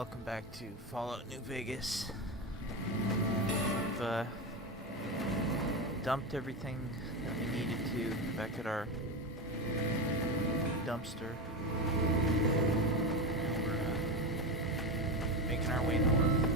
welcome back to Fallout New Vegas. We've dumped everything that we needed to back at our dumpster. And we're making our way north.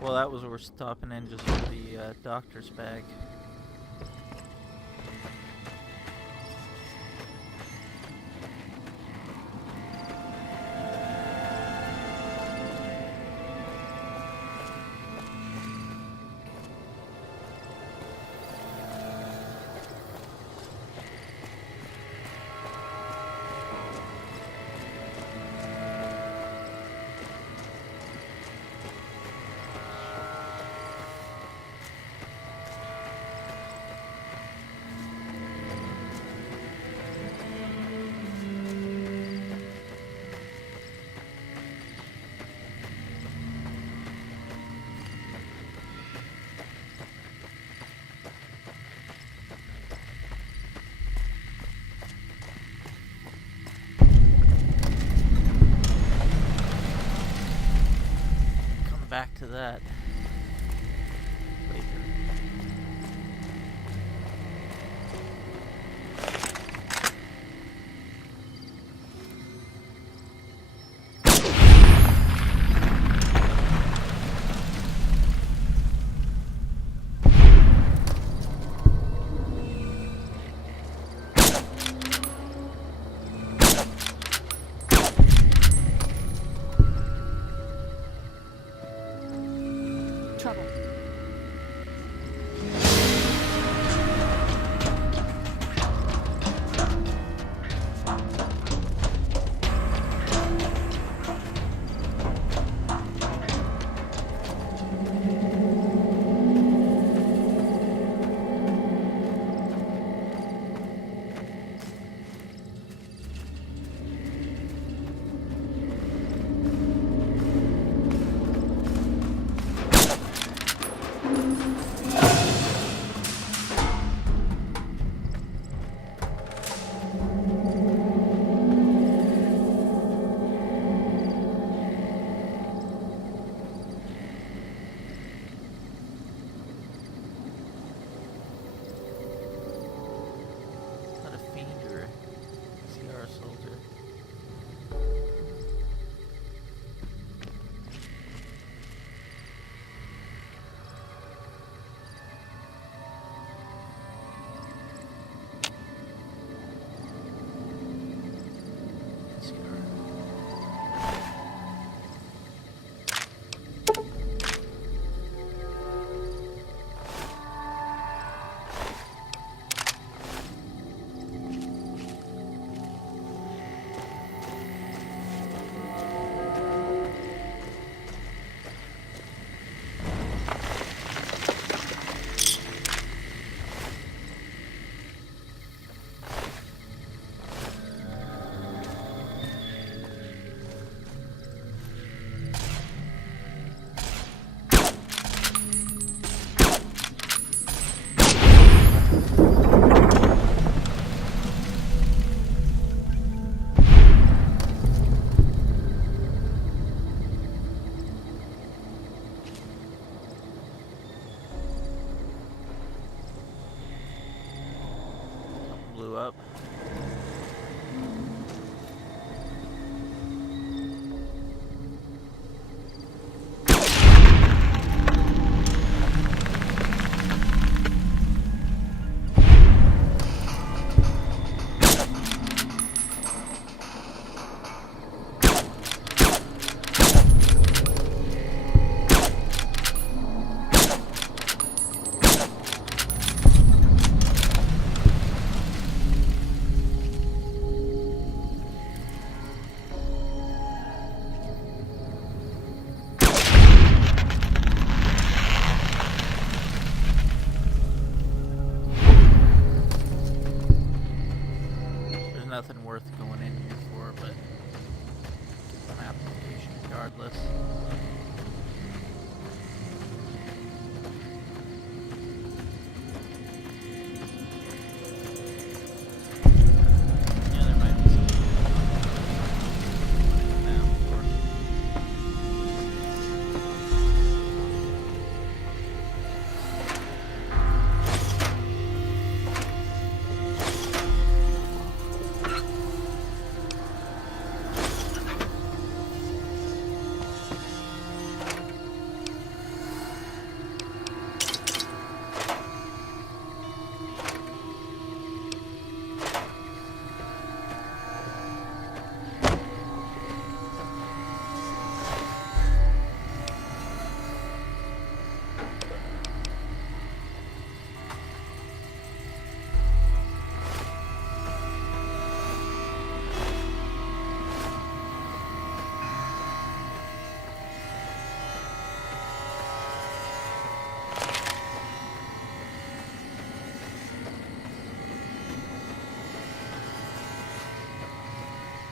Well, that was where we're stopping in just for the doctor's bag. Back to that later. regardless. Yeah, there might be some. Now, or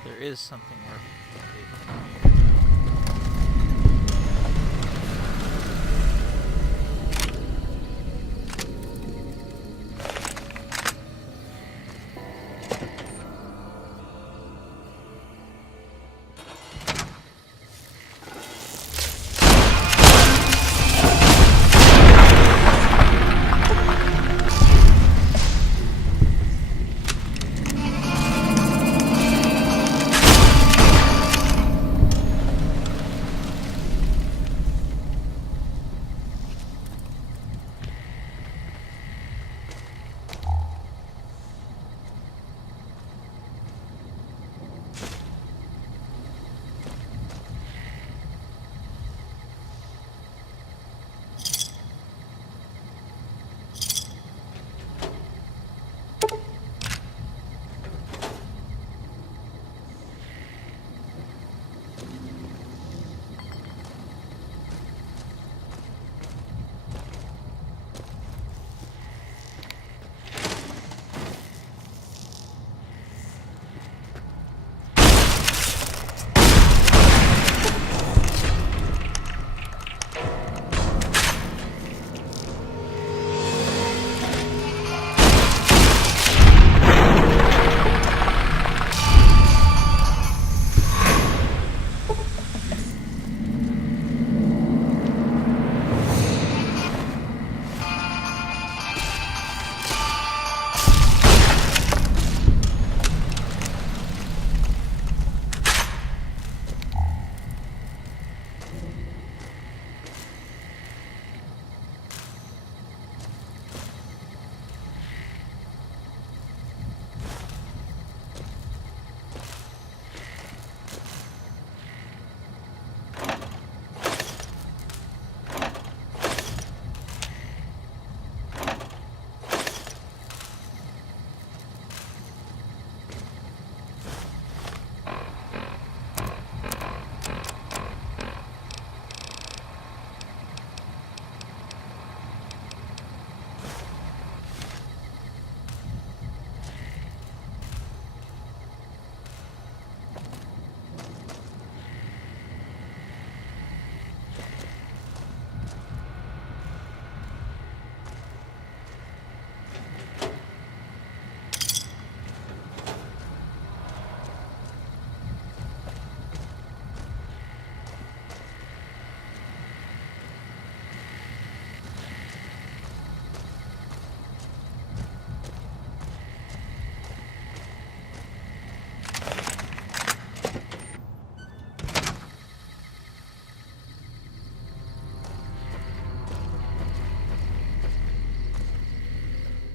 there is something worth updating here.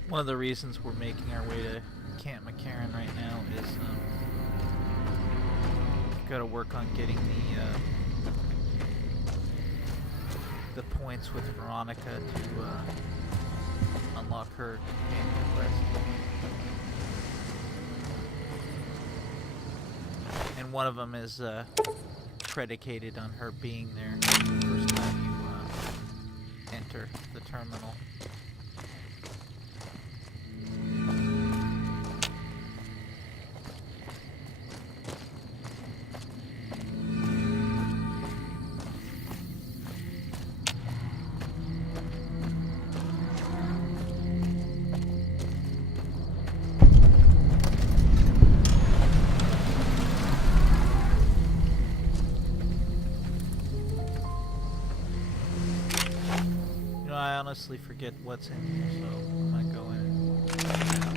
One of the reasons we're making our way to Camp McCarran right now is we've got to work on getting the points with Veronica to unlock her companion quest. And one of them is predicated on her being there the first time you enter the terminal. honestly forget what's in here, so I'm gonna go in and check it out.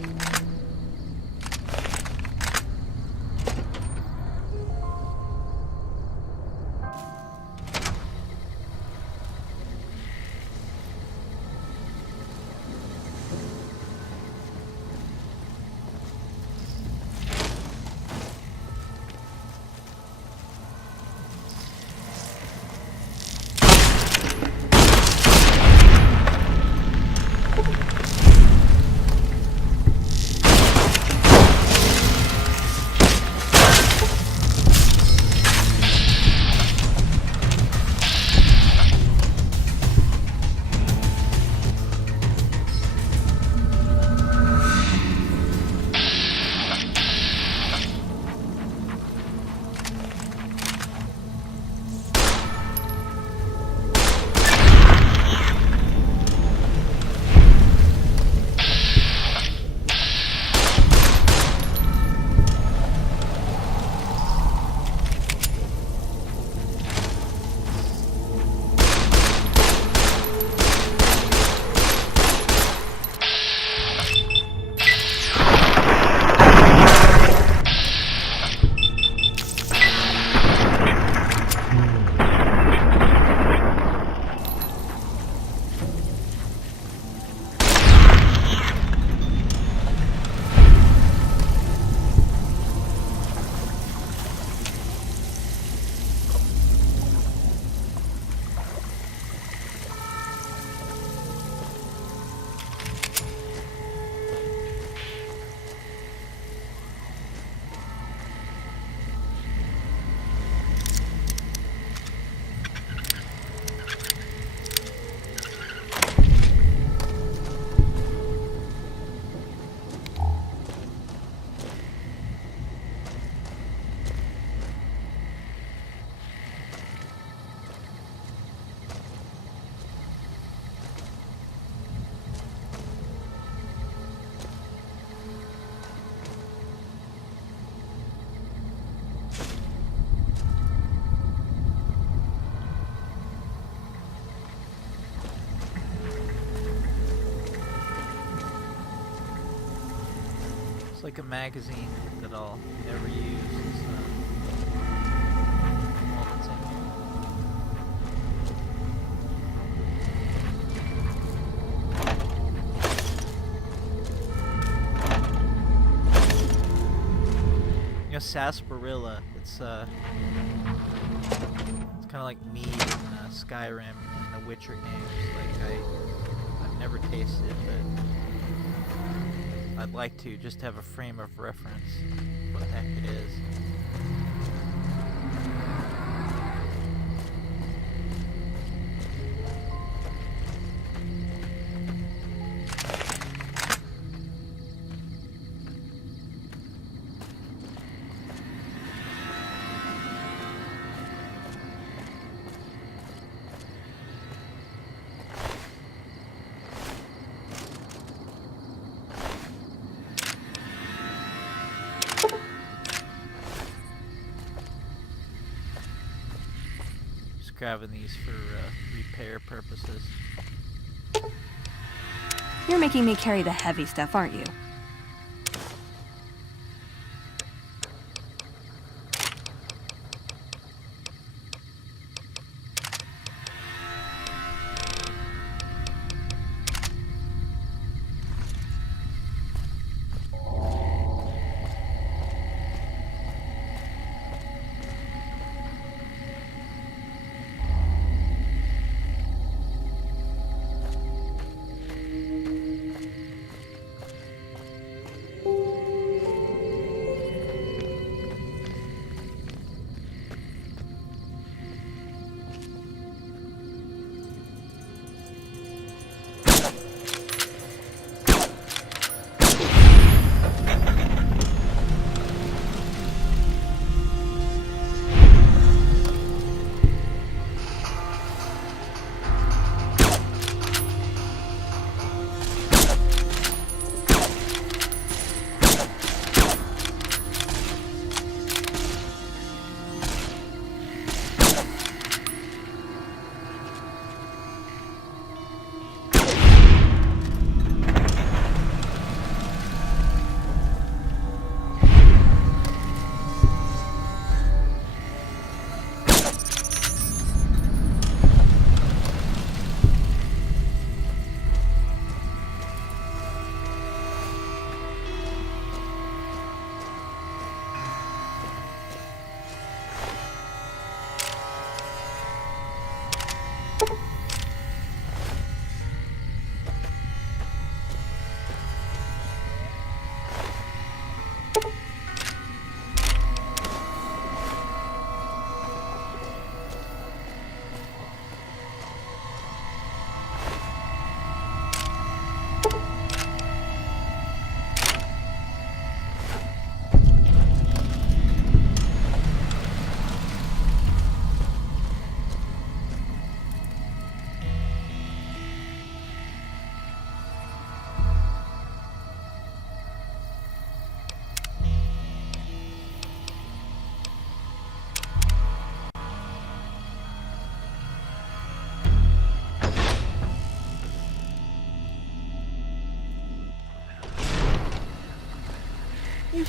It's like a magazine that I'll never use. It's, all that's in here. You know, sarsaparilla. It's kind of like mead in Skyrim and the Witcher games. Like I've never tasted it, but I'd like to just have a frame of reference what the heck it is. Grabbing these for repair purposes. You're making me carry the heavy stuff, aren't you?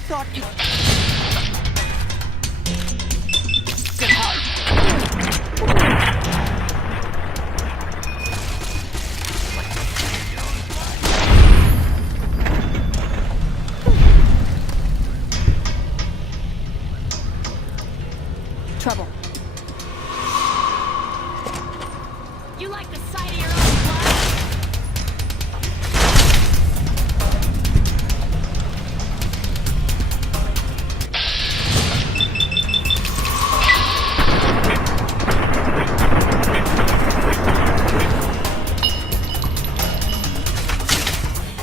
thought you... Trouble. You like the sight of your own blood?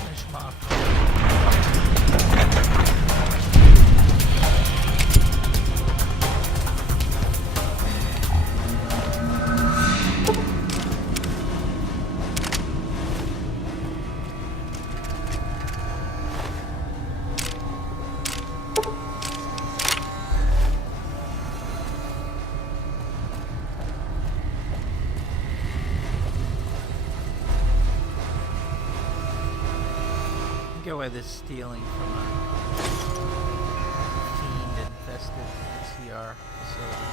Finish him off. Get away this stealing from a fiend-infested NCR facility.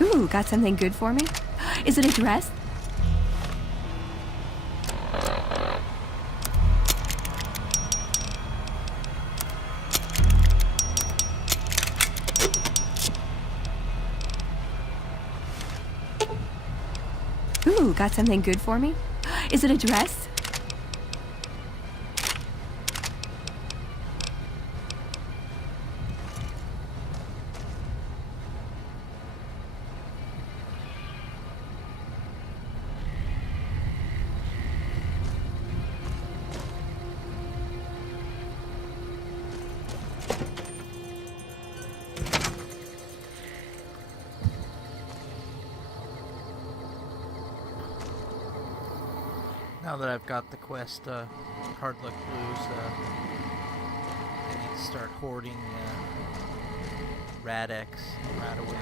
Ooh, got something good for me? Is it a dress? Ooh, got something good for me? Is it a dress? Now that I've got the quest, Hard Luck Blues, I need to start hoarding Rad-X right away.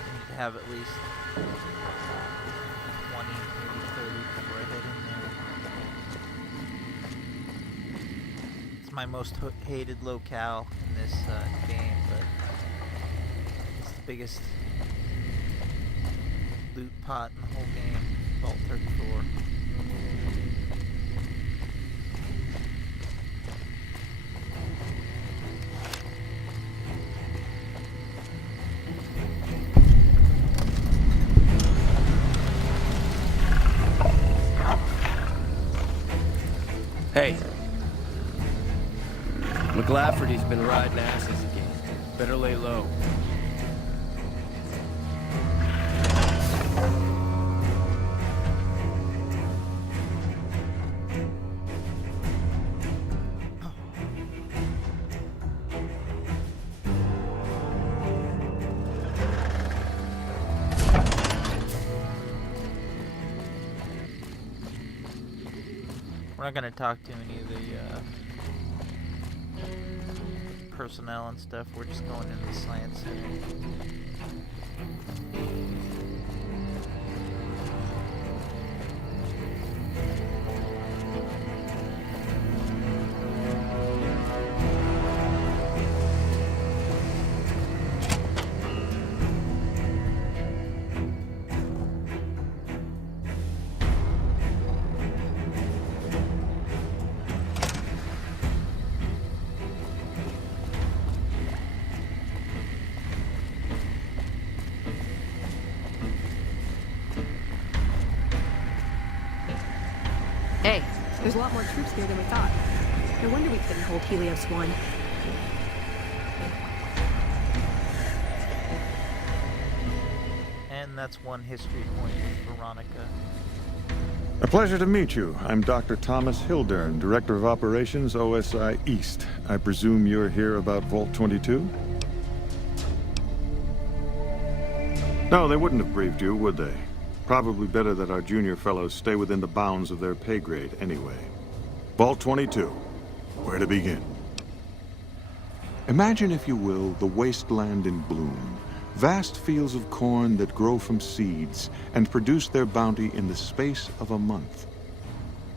I need to have at least 20, maybe 30 before I head in there. It's my most hated locale in this game, but it's the biggest loot pot in the whole game. Vault 34. Hey. McLafferty's been riding asses again. Better lay low. We're not gonna talk to any of the personnel and stuff. We're just going into the science center. Hey, there's a lot more troops here than we thought. No wonder we couldn't hold Helios 1. that's one history point with Veronica. A pleasure to meet you. I'm Dr. Thomas Hildern, Director of Operations, OSI East. I presume you're here about Vault 22? No, they wouldn't have briefed you, would they? Probably better that our junior fellows stay within the bounds of their pay grade anyway. Vault 22. Where to begin? Imagine, if you will, the wasteland in bloom. Vast fields of corn that grow from seeds and produce their bounty in the space of a month.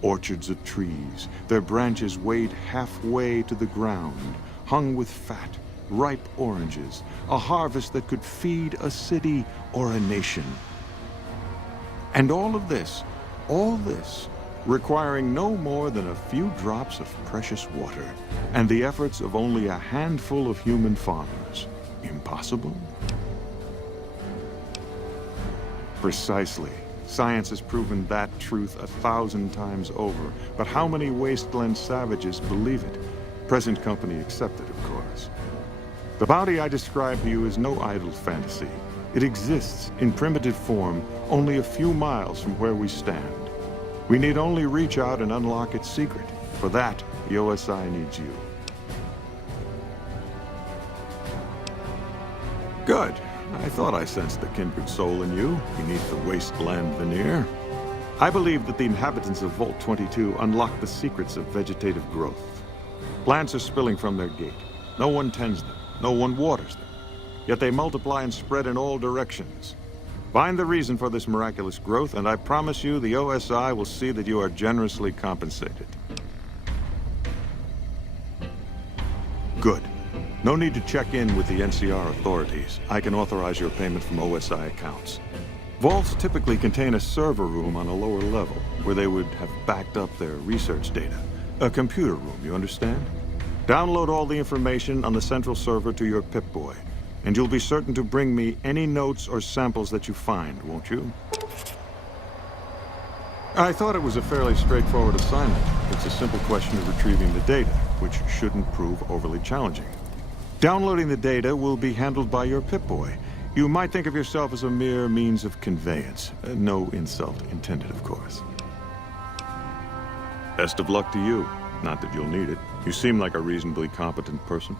Orchards of trees, their branches weighed halfway to the ground, hung with fat, ripe oranges, a harvest that could feed a city or a nation. And all this, requiring no more than a few drops of precious water, and the efforts of only a handful of human farmers. Impossible? Precisely. Science has proven that truth 1,000 times over, but how many wasteland savages believe it? Present company accepted, of course. The bounty I describe to you is no idle fantasy. It exists in primitive form only a few miles from where we stand. We need only reach out and unlock its secret. For that, the OSI needs you. Good. I thought I sensed the kindred soul in you, beneath the wasteland veneer. I believe that the inhabitants of Vault 22 unlock the secrets of vegetative growth. Plants are spilling from their gate. No one tends them. No one waters them. Yet they multiply and spread in all directions. Find the reason for this miraculous growth, and I promise you the OSI will see that you are generously compensated. Good. No need to check in with the NCR authorities. I can authorize your payment from OSI accounts. Vaults typically contain a server room on a lower level, where they would have backed up their research data. A computer room, you understand? Download all the information on the central server to your Pip-Boy, and you'll be certain to bring me any notes or samples that you find, won't you? I thought it was a fairly straightforward assignment. It's a simple question of retrieving the data, which shouldn't prove overly challenging. Downloading the data will be handled by your Pip-Boy. You might think of yourself as a mere means of conveyance. No insult intended, of course. Best of luck to you. Not that you'll need it. You seem like a reasonably competent person.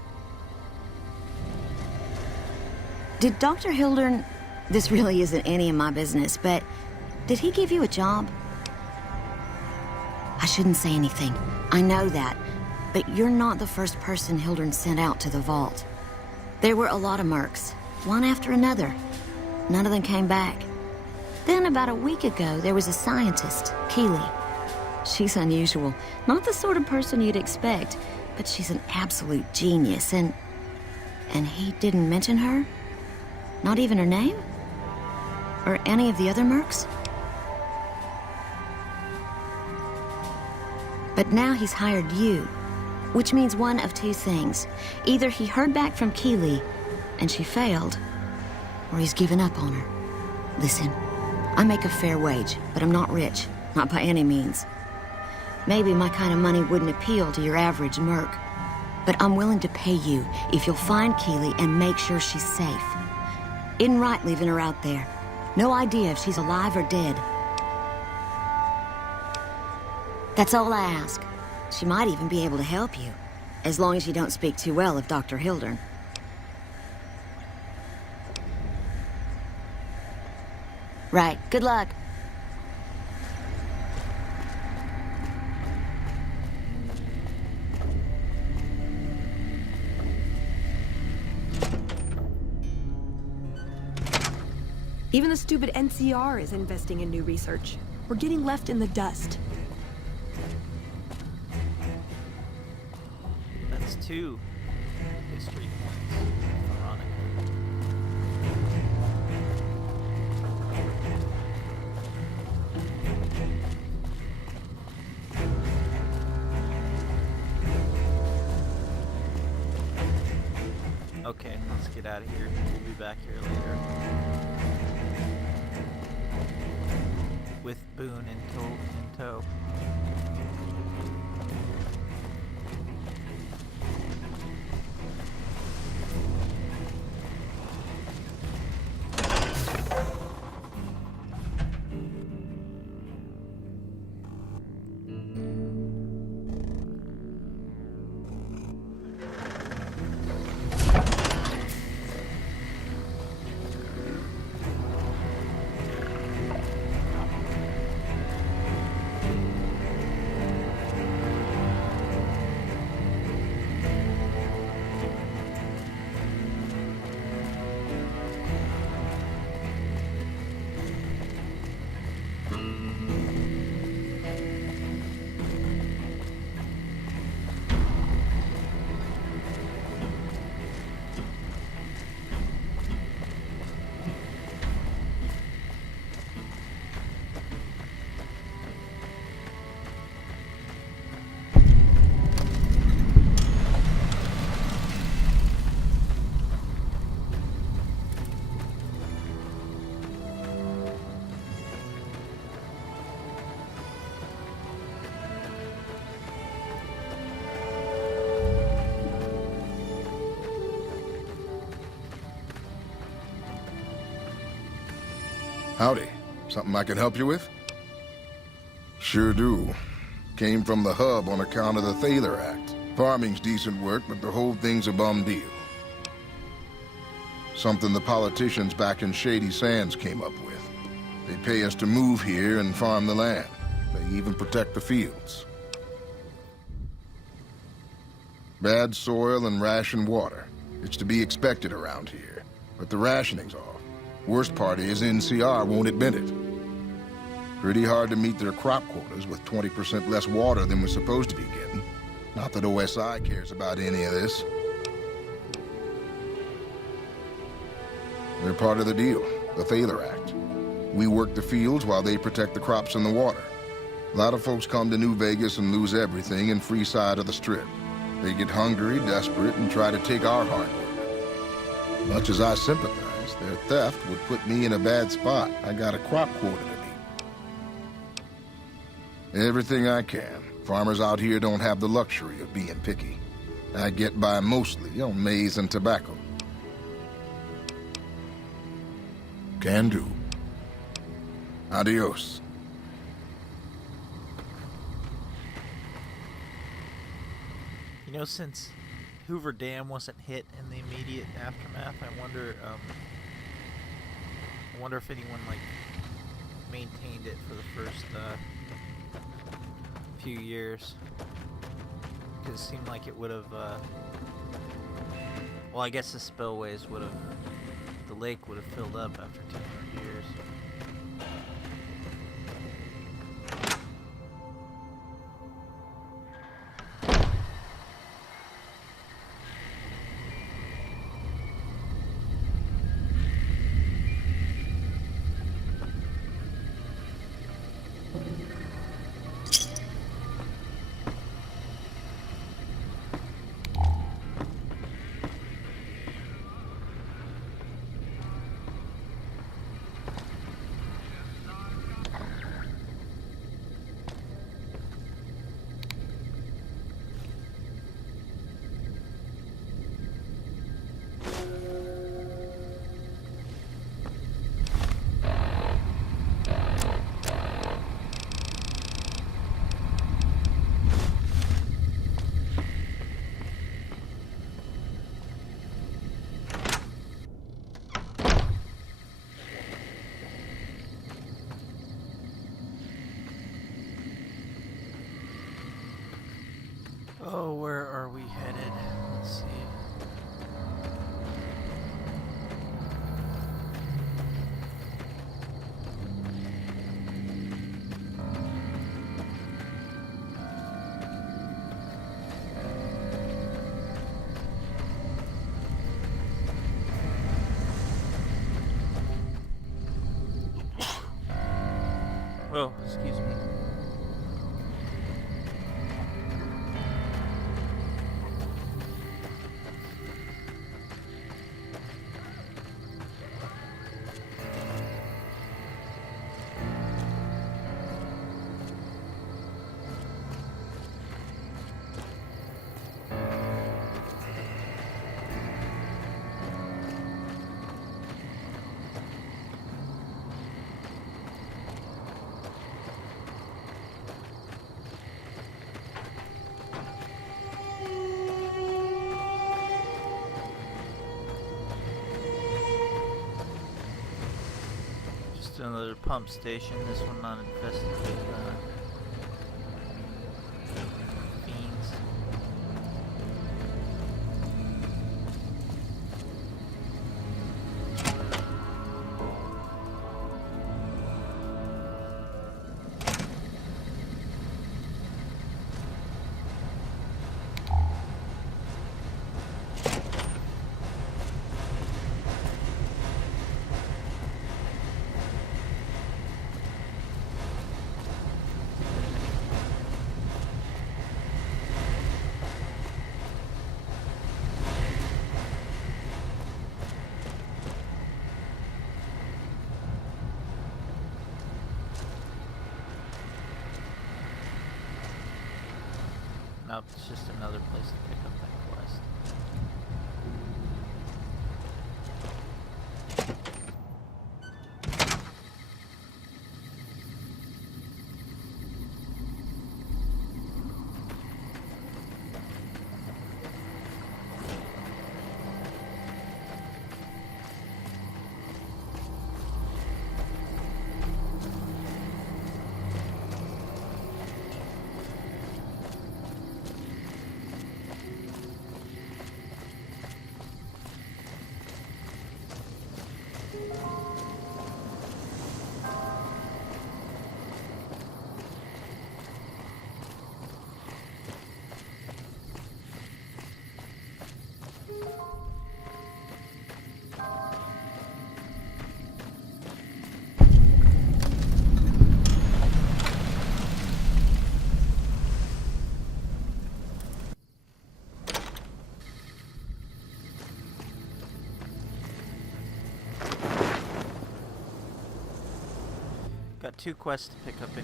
Did Dr. Hildern... This really isn't any of my business, but did he give you a job? I shouldn't say anything. I know that. But you're not the first person Hildern sent out to the vault. There were a lot of mercs, one after another. None of them came back. Then about a week ago, there was a scientist, Keeley. She's unusual. Not the sort of person you'd expect, but she's an absolute genius, and he didn't mention her? Not even her name? Or any of the other mercs? But now he's hired you, which means one of two things. Either he heard back from Keeley, and she failed, or he's given up on her. Listen, I make a fair wage, but I'm not rich, not by any means. Maybe my kind of money wouldn't appeal to your average merc, but I'm willing to pay you if you'll find Keeley and make sure she's safe. Isn't right leaving her out there. No idea if she's alive or dead. That's all I ask. She might even be able to help you, as long as you don't speak too well of Dr. Hildern. Right, good luck. Even the stupid NCR is investing in new research. We're getting left in the dust. That's 2 history points, Veronica. Okay, let's get out of here. We'll be back here later. With Boone in tow. Howdy. Something I can help you with? Sure do. Came from the hub on account of the Thaler Act. Farming's decent work, but the whole thing's a bum deal. Something the politicians back in Shady Sands came up with. They pay us to move here and farm the land. They even protect the fields. Bad soil and ration water. It's to be expected around here. But the rationing's off. Worst part is NCR won't admit it. Pretty hard to meet their crop quotas with 20% less water than we're supposed to be getting. Not that OSI cares about any of this. They're part of the deal, the Thaler Act. We work the fields while they protect the crops and the water. A lot of folks come to New Vegas and lose everything in free side of the Strip. They get hungry, desperate, and try to take our hard work. Much as I sympathize, their theft would put me in a bad spot. I got a crop quota to meet. Everything I can. Farmers out here don't have the luxury of being picky. I get by mostly on maize and tobacco. Can do. Adios. You know, since Hoover Dam wasn't hit in the immediate aftermath, I wonder if anyone like maintained it for the first few years, because it seemed like it would have. Well, I guess the spillways would have. The lake would have filled up after 200 years. Oh, where are we headed? Let's see. Oh, excuse me. Another pump station, this one not infested with fiends. Nope, it's just another place to pick up that quest. got 2 quests to pick up in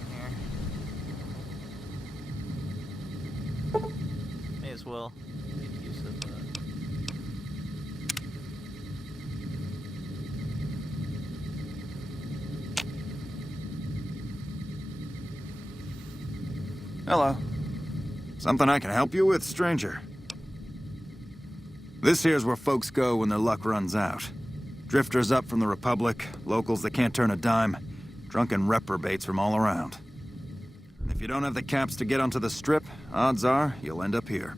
here. May as well make use of Hello. Something I can help you with, stranger? This here's where folks go when their luck runs out. Drifters up from the Republic, locals that can't turn a dime, drunken reprobates from all around. If you don't have the caps to get onto the Strip, odds are you'll end up here.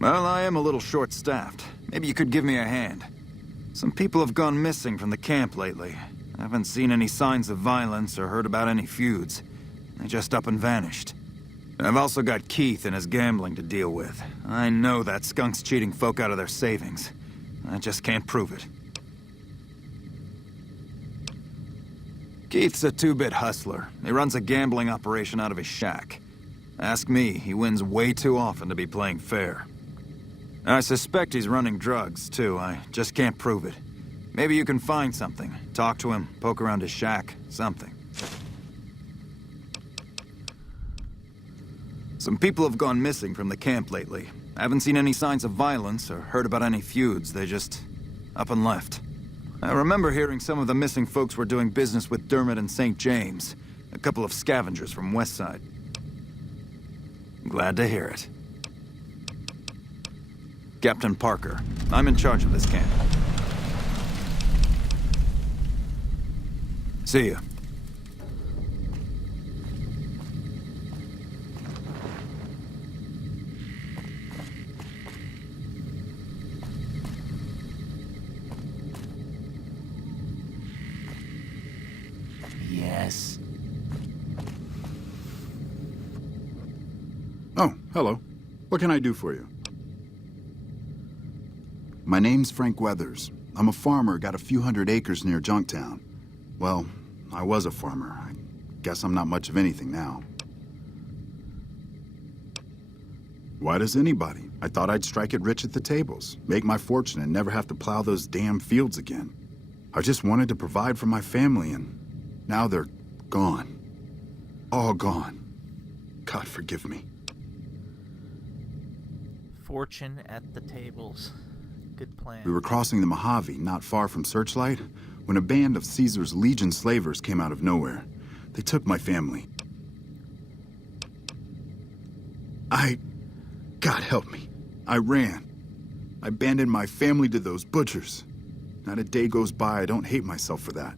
Well, I am a little short-staffed. Maybe you could give me a hand. Some people have gone missing from the camp lately. I haven't seen any signs of violence or heard about any feuds. They just up and vanished. I've also got Keith and his gambling to deal with. I know that skunk's cheating folk out of their savings. I just can't prove it. Keith's a two-bit hustler. He runs a gambling operation out of his shack. Ask me, he wins way too often to be playing fair. I suspect he's running drugs, too. I just can't prove it. Maybe you can find something. Talk to him, poke around his shack, something. Some people have gone missing from the camp lately. I haven't seen any signs of violence or heard about any feuds. They just up and left. I remember hearing some of the missing folks were doing business with Dermot and St. James, a couple of scavengers from Westside. Glad to hear it. Captain Parker, I'm in charge of this camp. See ya. Yes. Oh, hello. What can I do for you? My name's Frank Weathers. I'm a farmer, got a few hundred acres near Junktown. Well, I was a farmer. I guess I'm not much of anything now. Why does anybody? I thought I'd strike it rich at the tables, make my fortune and never have to plow those damn fields again. I just wanted to provide for my family and now they're gone. All gone. God forgive me. fortune at the tables. Good plan. We were crossing the Mojave, not far from Searchlight, when a band of Caesar's Legion slavers came out of nowhere. They took my family. God help me. I ran. I abandoned my family to those butchers. Not a day goes by I don't hate myself for that.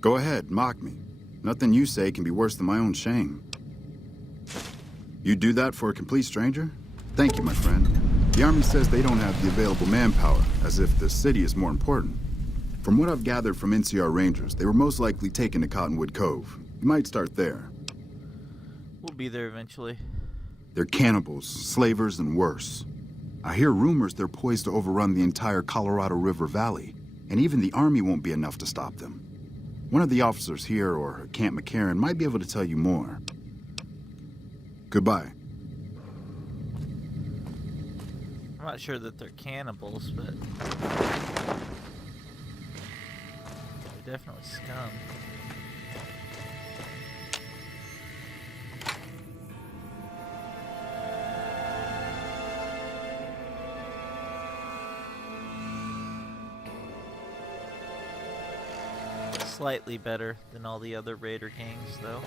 Go ahead, mock me. Nothing you say can be worse than my own shame. You do that for a complete stranger? Thank you, my friend. The Army says they don't have the available manpower, as if the city is more important. From what I've gathered from NCR Rangers, they were most likely taken to Cottonwood Cove. You might start there. We'll be there eventually. They're cannibals, slavers, and worse. I hear rumors they're poised to overrun the entire Colorado River Valley, and even the Army won't be enough to stop them. One of the officers here or at Camp McCarran might be able to tell you more. Goodbye. I'm not sure that they're cannibals, but they're definitely scum. Slightly better than all the other raider gangs, though.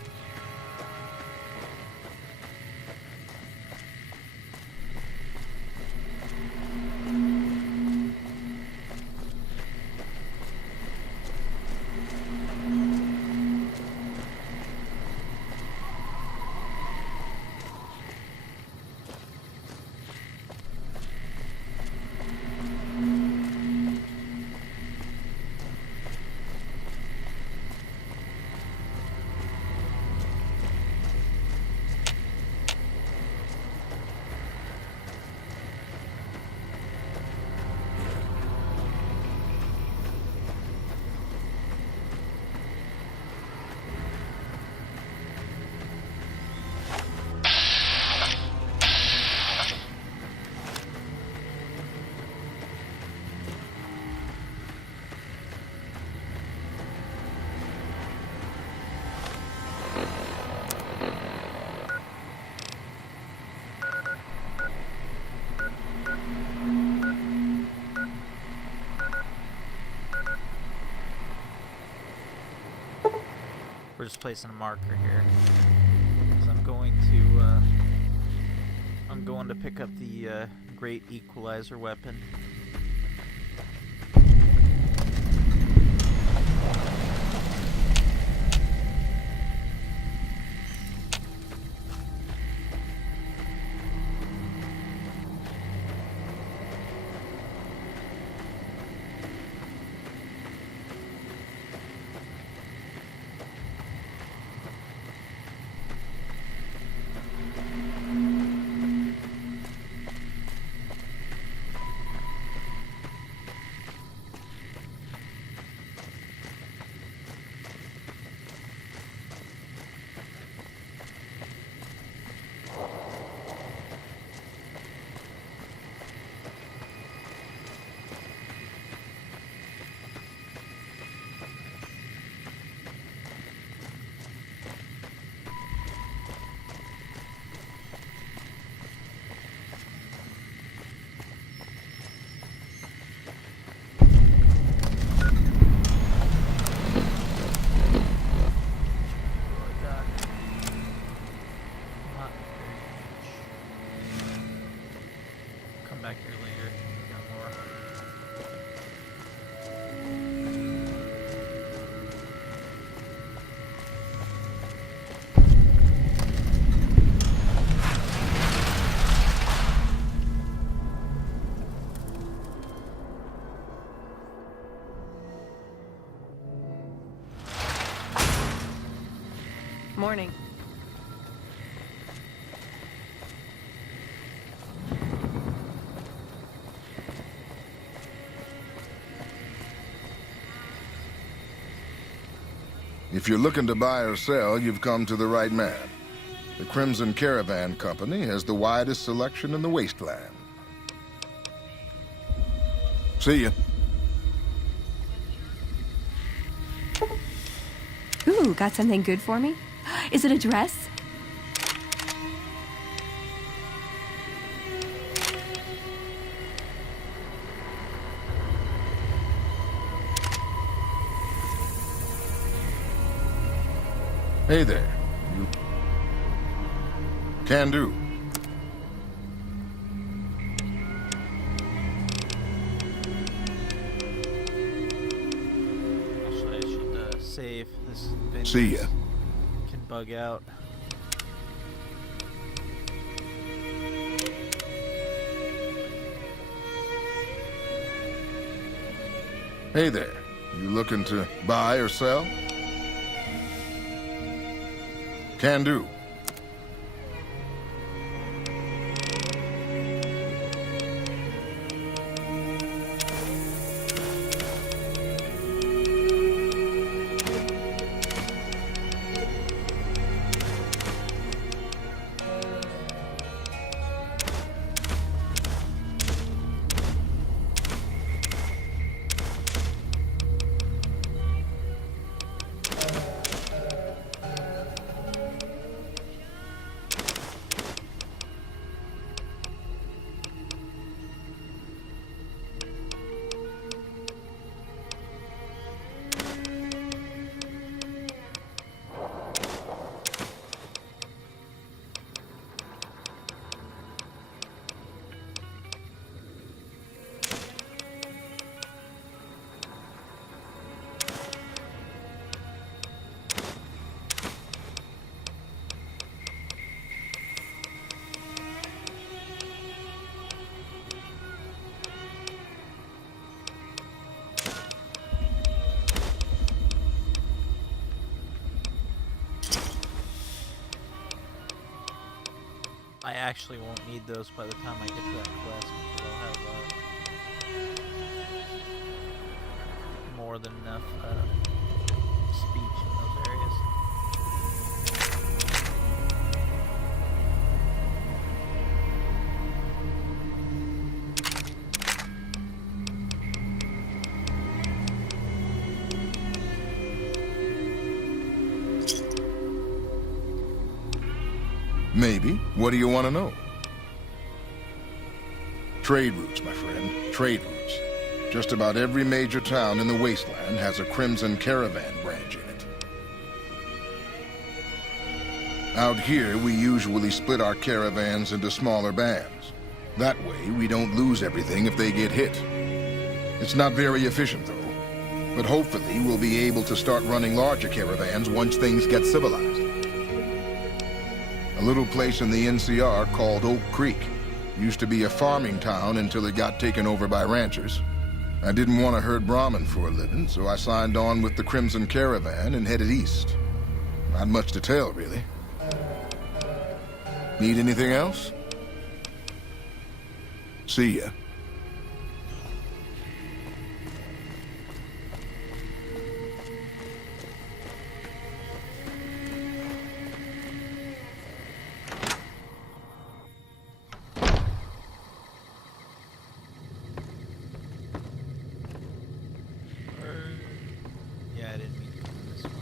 We're just placing a marker here. So I'm going to pick up the great equalizer weapon. Morning. If you're looking to buy or sell, you've come to the right man. The Crimson Caravan Company has the widest selection in the wasteland. See ya. Ooh, got something good for me? Is it a dress? Hey there. Can do. Actually, I should save this. See ya. Can bug out. Hey there. You looking to buy or sell? Can do. I actually won't need those by the time I get to that quest, because I'll have more than enough speech in those areas. Maybe. What do you want to know? Trade routes, my friend. Trade routes. Just about every major town in the wasteland has a Crimson Caravan branch in it. Out here, we usually split our caravans into smaller bands. That way, we don't lose everything if they get hit. It's not very efficient, though. But hopefully, we'll be able to start running larger caravans once things get civilized. A little place in the NCR called Oak Creek. Used to be a farming town until it got taken over by ranchers. I didn't want to herd Brahmin for a living, so I signed on with the Crimson Caravan and headed east. Not much to tell, really. Need anything else? See ya. Yeah, I didn't mean to do this one.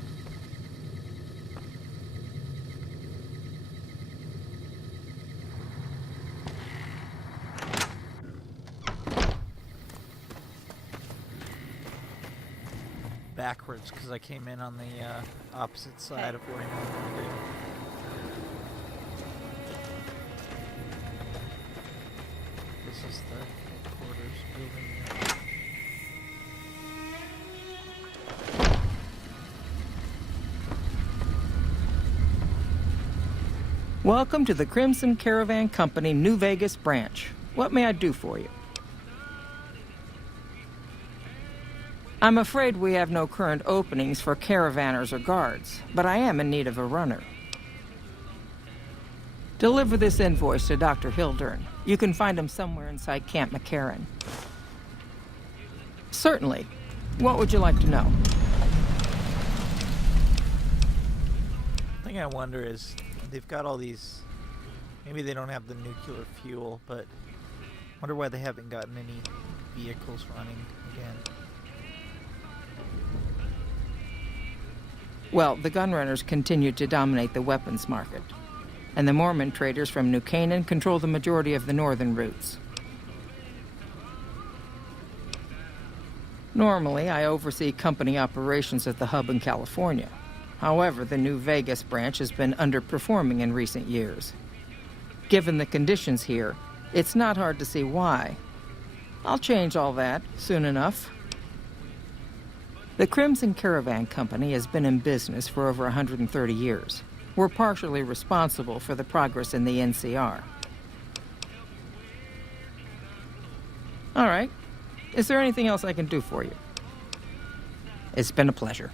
Backwards, because I came in on the opposite side of where I normally do. This is the headquarters building there. Welcome to the Crimson Caravan Company, New Vegas branch. What may I do for you? I'm afraid we have no current openings for caravanners or guards, but I am in need of a runner. Deliver this invoice to Dr. Hildern. You can find him somewhere inside Camp McCarran. Certainly. What would you like to know? The thing I wonder is, they've got all these, maybe they don't have the nuclear fuel, but I wonder why they haven't gotten any vehicles running again. Well, the gunrunners continue to dominate the weapons market, and the Mormon traders from New Canaan control the majority of the northern routes. Normally, I oversee company operations at the hub in California. However, the New Vegas branch has been underperforming in recent years. Given the conditions here, it's not hard to see why. I'll change all that soon enough. The Crimson Caravan Company has been in business for over 130 years. We're partially responsible for the progress in the NCR. All right. Is there anything else I can do for you? It's been a pleasure.